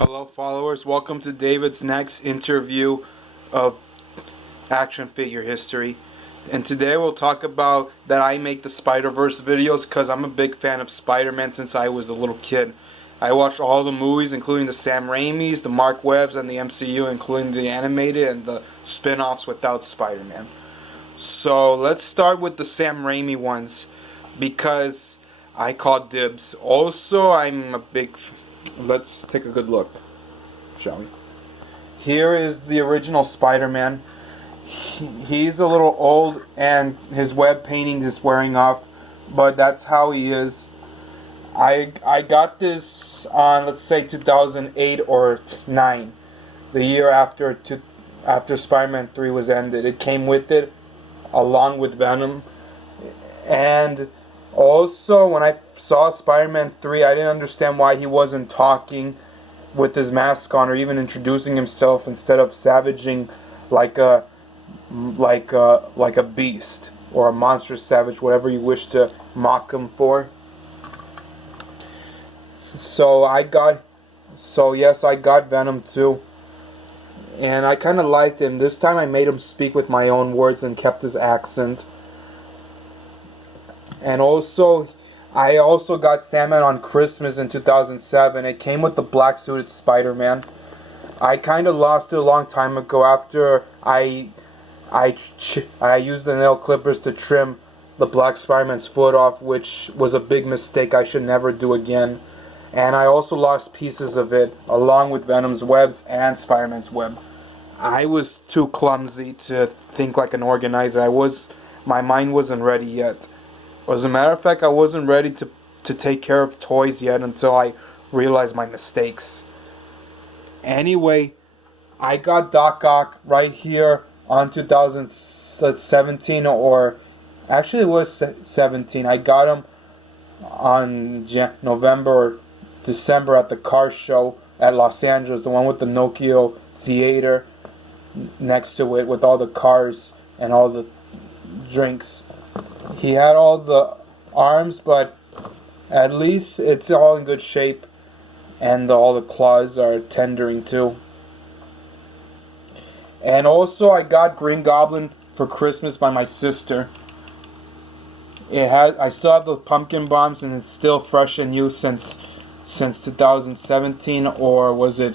Hello followers, welcome to David's next interview of action figure history. And today we'll talk about that I make the Spider-Verse videos because I'm a big fan of Spider-Man since I was a little kid. I watched all the movies including the Sam Raimis, the Marc Webbs, and the MCU, including the animated and the spin-offs without Spider-Man. So let's start with the Sam Raimi ones because I call dibs. Also, I'm a big... Let's take a good look, shall we? Here is the original Spider-Man. He's a little old and his web painting is wearing off, but that's how he is. I got this on, let's say, 2008 or 9, the year after Spider-Man 3 was ended. It came with it, along with Venom. And also, when I saw Spider-Man 3, I didn't understand why he wasn't talking with his mask on or even introducing himself instead of savaging like a beast or a monster savage, whatever you wish to mock him for. Yes, I got Venom too. And I kind of liked him. This time I made him speak with my own words and kept his accent. And also, I also got Sandman on Christmas in 2007. It came with the black suited Spider-Man. I kind of lost it a long time ago after I used the nail clippers to trim the black Spider-Man's foot off, which was a big mistake I should never do again. And I also lost pieces of it, along with Venom's webs and Spider-Man's web. I was too clumsy to think like an organizer. My mind wasn't ready yet. As a matter of fact, I wasn't ready to take care of toys yet until I realized my mistakes. Anyway, I got Doc Ock right here on 2017, or actually it was 17. I got him on November or December at the car show at Los Angeles, the one with the Nokia theater next to it with all the cars and all the drinks. He had all the arms, but at least it's all in good shape, and all the claws are tendering too. And also, I got Green Goblin for Christmas by my sister. I still have the pumpkin bombs, and it's still fresh and new since 2017, or was it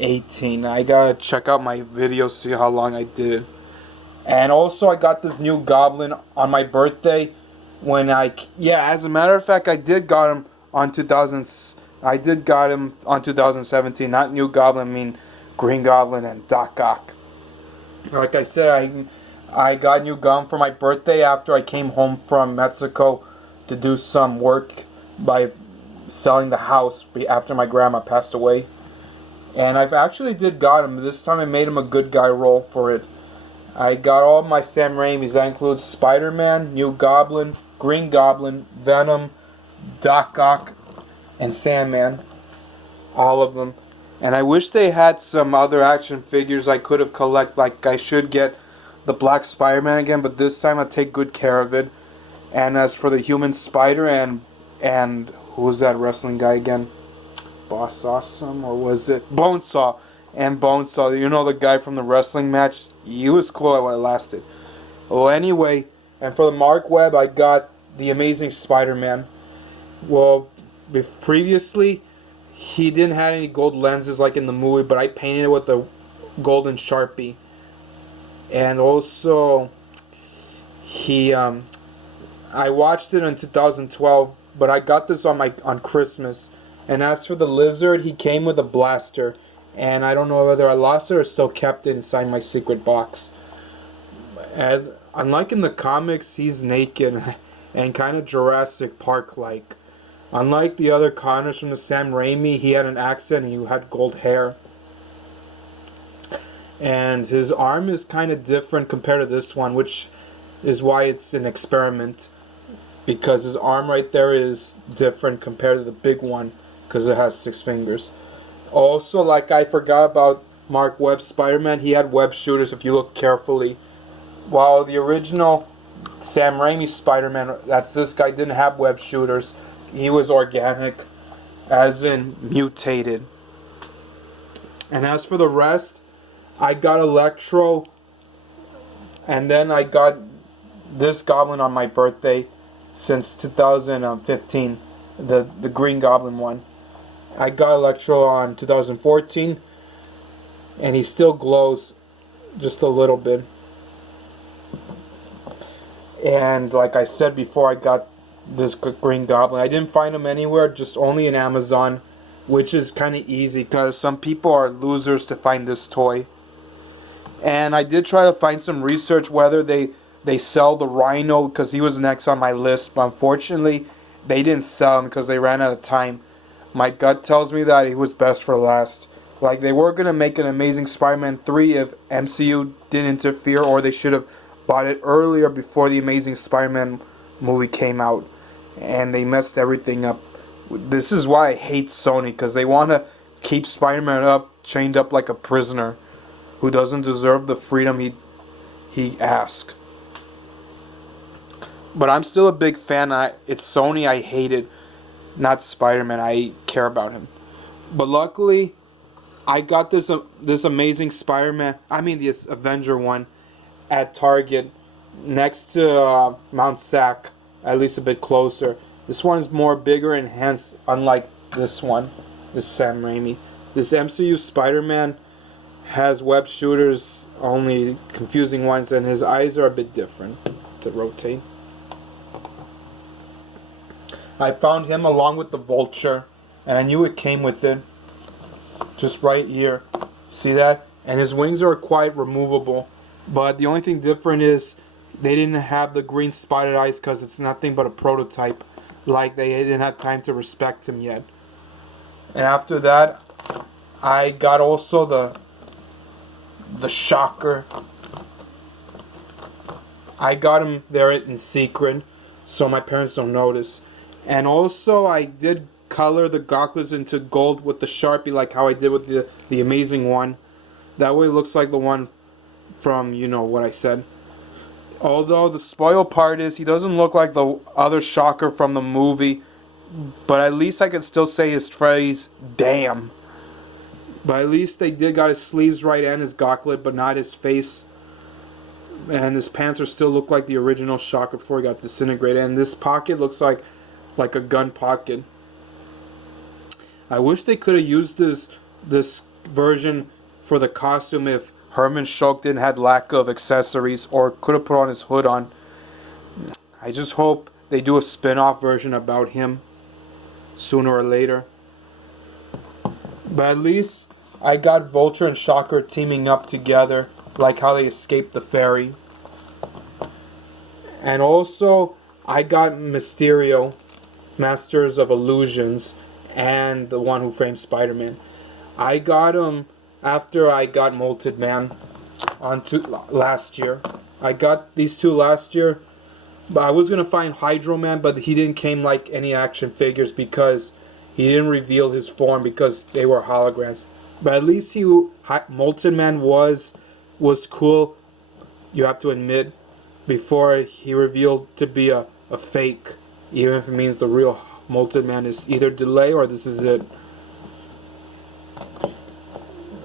18? I gotta check out my videos, see how long I did. And also, I got this new Goblin on my birthday. As a matter of fact, I did got him on 2017. Not new Goblin, I mean Green Goblin and Doc Ock. Like I said, I got new Goblin for my birthday after I came home from Mexico to do some work by selling the house after my grandma passed away. And I've actually got him. This time I made him a good guy role for it. I got all my Sam Raimis. That includes Spider-Man, New Goblin, Green Goblin, Venom, Doc Ock, and Sandman. All of them. And I wish they had some other action figures I could have collected. Like, I should get the Black Spider-Man again, but this time I'll take good care of it. And as for the Human Spider and who was that wrestling guy again? Boss Awesome, or was it Bonesaw? And Bonesaw, you know, the guy from the wrestling match? He was cool while it lasted. Well, anyway, and for the Marc Webb, I got the Amazing Spider-Man. Well, previously, he didn't have any gold lenses like in the movie, but I painted it with a golden Sharpie. And also, I watched it in 2012, but I got this on Christmas. And as for the Lizard, he came with a blaster. And I don't know whether I lost it or still kept it inside my secret box. And unlike in the comics, he's naked and kind of Jurassic Park-like. Unlike the other Connors from the Sam Raimi, he had an accent and he had gold hair. And his arm is kind of different compared to this one, which is why it's an experiment. Because his arm right there is different compared to the big one, because it has 6 fingers. Also, like I forgot about Marc Webb's Spider-Man, he had web shooters if you look carefully. While the original Sam Raimi Spider-Man, that's this guy, didn't have web shooters. He was organic, as in mutated. And as for the rest, I got Electro, and then I got this Goblin on my birthday since 2015, the Green Goblin one. I got Electro on 2014, and he still glows just a little bit. And like I said before, I got this Green Goblin. I didn't find him anywhere, just only in Amazon, which is kind of easy because some people are losers to find this toy. And I did try to find some research whether they sell the Rhino, because he was next on my list, but unfortunately they didn't sell him because they ran out of time. My gut tells me that he was best for last. Like, they were going to make an Amazing Spider-Man 3 if MCU didn't interfere, or they should have bought it earlier before the Amazing Spider-Man movie came out, and they messed everything up. This is why I hate Sony, because they want to keep Spider-Man chained up like a prisoner who doesn't deserve the freedom he asks. But I'm still a big fan. It's Sony I hated, not Spider-Man. I care about him. But luckily, I got this Amazing Spider-Man, this Avenger one, at Target next to Mount Sac, at least a bit closer. This one's more bigger and hence, unlike this one, this Sam Raimi. This MCU Spider-Man has web shooters, only confusing ones, and his eyes are a bit different to rotate. I found him along with the Vulture, and I knew it came with it. Just right here. See that? And his wings are quite removable. But the only thing different is they didn't have the green spotted eyes because it's nothing but a prototype. Like, they didn't have time to respect him yet. And after that, I got also the Shocker. I got him there in secret, so my parents don't notice. And also, I did color the gauntlets into gold with the Sharpie, like how I did with the Amazing one. That way it looks like the one from, you know what I said. Although the spoil part is he doesn't look like the other Shocker from the movie, but at least I can still say his phrase, damn. But at least they did got his sleeves right and his gauntlet, but not his face. And his pants are still look like the original Shocker before he got disintegrated. And this pocket looks like a gun pocket. I wish they could have used this version for the costume if Herman Schulk didn't have lack of accessories, or could have put on his hood on. I just hope they do a spin-off version about him sooner or later. But at least I got Vulture and Shocker teaming up together, like how they escaped the ferry. And also, I got Mysterio, Masters of Illusions, and the one who framed Spider-Man. I got him after I got Molted Man last year. I got these two last year, but I was going to find Hydro Man, but he didn't came like any action figures because he didn't reveal his form because they were holograms. But at least Molten Man was cool, you have to admit, before he revealed to be a fake, even if it means the real Molten Man is either delay or this is it.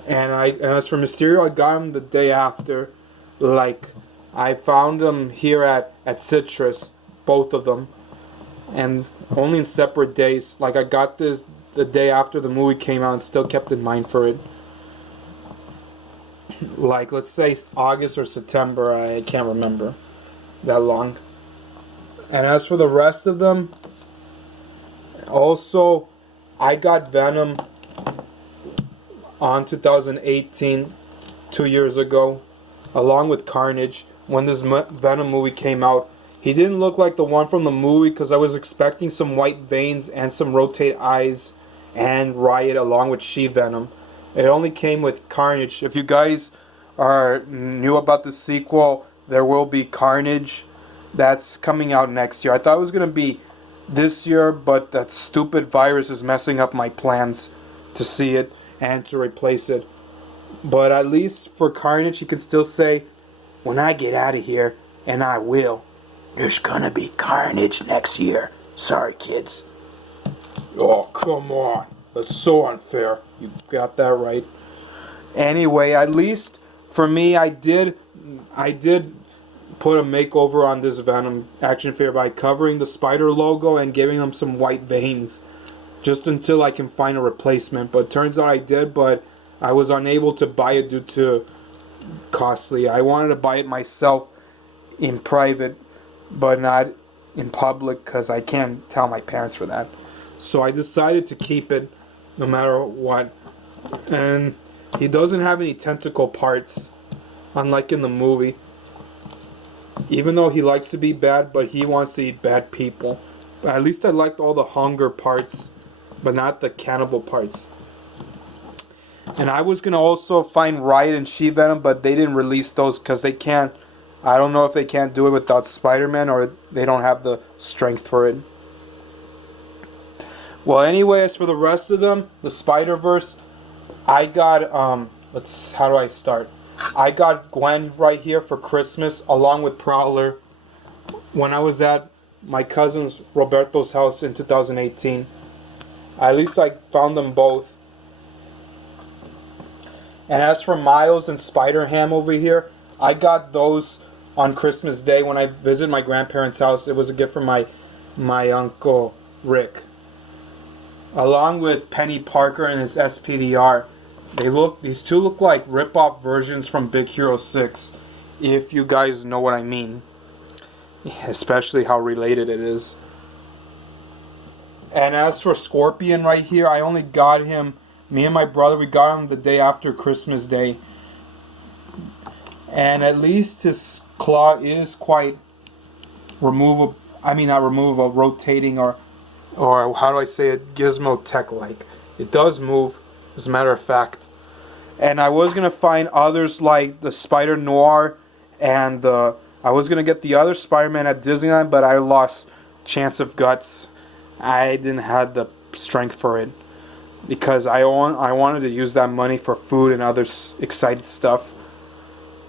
And as for Mysterio, I got him the day after. Like, I found them here at Citrus, both of them, and only in separate days. Like, I got this the day after the movie came out and still kept in mind for it. Like, let's say August or September, I can't remember that long. And as for the rest of them, also, I got Venom on 2018, 2 years ago, along with Carnage. When this Venom movie came out, he didn't look like the one from the movie because I was expecting some white veins and some rotate eyes and Riot along with She-Venom. It only came with Carnage. If you guys are new about the sequel, there will be Carnage. That's coming out next year. I thought it was going to be this year, but that stupid virus is messing up my plans to see it and to replace it. But at least for Carnage, you can still say, when I get out of here, and I will, there's gonna be Carnage next year. Sorry, kids. Oh, come on. That's so unfair. You got that right. Anyway, at least for me, I did put a makeover on this Venom action figure by covering the spider logo and giving him some white veins, just until I can find a replacement. But turns out I did, but I was unable to buy it due to costly. I wanted to buy it myself in private, but not in public because I can't tell my parents for that. So I decided to keep it no matter what. And he doesn't have any tentacle parts, unlike in the movie. Even though he likes to be bad, but he wants to eat bad people. But at least I liked all the hunger parts, but not the cannibal parts. And I was going to also find Riot and She-Venom, but they didn't release those because they can't. I don't know if they can't do it without Spider-Man or they don't have the strength for it. Well, anyway, as for the rest of them, the Spider-Verse, I got, how do I start? I got Gwen right here for Christmas, along with Prowler, when I was at my cousin's Roberto's house in 2018. At least I found them both. And as for Miles and Spider-Ham over here, I got those on Christmas Day when I visited my grandparents' house. It was a gift from my uncle Rick. Along with Penny Parker and his SPDR. These two look like rip-off versions from Big Hero 6, if you guys know what I mean. Especially how related it is. And as for Scorpion right here, I only got him, me and my brother, we got him the day after Christmas Day. And at least his claw is quite removable, not removable, rotating or how do I say it, Gizmo Tech-like. It does move, as a matter of fact. And I was going to find others like the Spider Noir and I was going to get the other Spider-Man at Disneyland, but I lost Chance of Guts. I didn't have the strength for it because I wanted to use that money for food and other exciting stuff.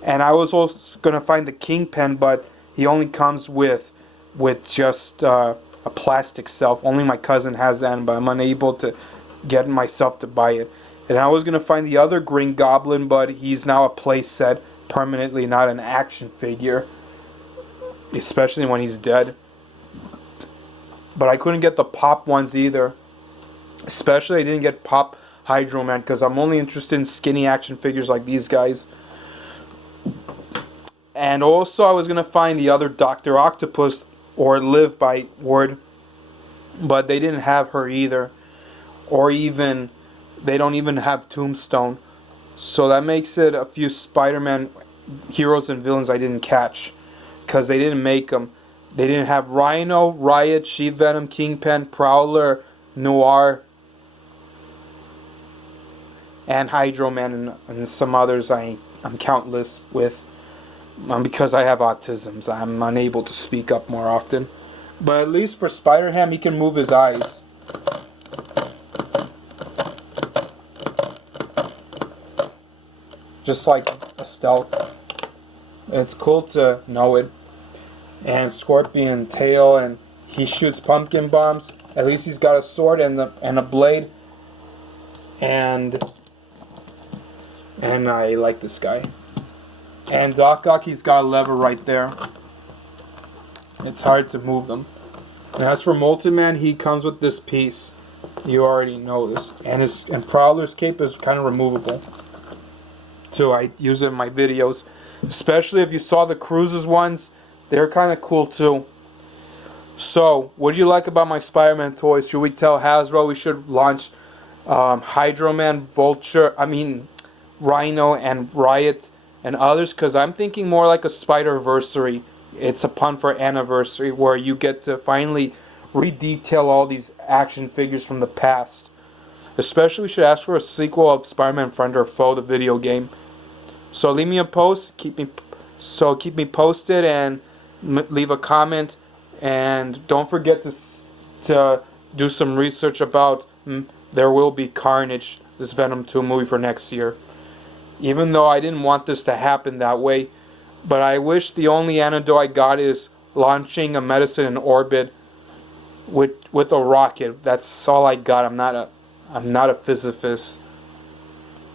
And I was also going to find the Kingpin, but he only comes with just a plastic self. Only my cousin has that, but I'm unable to get myself to buy it. And I was going to find the other Green Goblin, but he's now a play set permanently, not an action figure. Especially when he's dead. But I couldn't get the Pop ones either. Especially I didn't get Pop Hydro Man because I'm only interested in skinny action figures like these guys. And also I was going to find the other Dr. Octopus or Live by Word. But they didn't have her either. Or even, they don't even have Tombstone. So that makes it a few Spider-Man heroes and villains I didn't catch. Because they didn't make them. They didn't have Rhino, Riot, She-Venom, Kingpin, Prowler, Noir, and Hydro Man, and some others I'm countless with. Because I have autism, so I'm unable to speak up more often. But at least for Spider-Ham, he can move his eyes. Just like a stealth. It's cool to know it. And Scorpion tail, and he shoots pumpkin bombs. At least he's got a sword and a blade. And I like this guy. And Doc Ock, he's got a lever right there. It's hard to move them. And as for Molten Man, he comes with this piece. You already know this. And Prowler's cape is kind of removable. So I use it in my videos. Especially if you saw the Cruises ones. They're kind of cool too. So, what do you like about my Spider-Man toys? Should we tell Hasbro we should launch Hydro Man, Rhino and Riot and others? Because I'm thinking more like a Spider-Versary. It's a pun for anniversary, where you get to finally redetail all these action figures from the past. Especially, we should ask for a sequel of Spider-Man Friend or Foe, the video game. So leave me a post, keep me posted, and leave a comment. And don't forget to do some research about There Will Be Carnage, this Venom 2 movie for next year. Even though I didn't want this to happen that way, but I wish the only antidote I got is launching a medicine in orbit with a rocket. That's all I got. I'm not a physicist.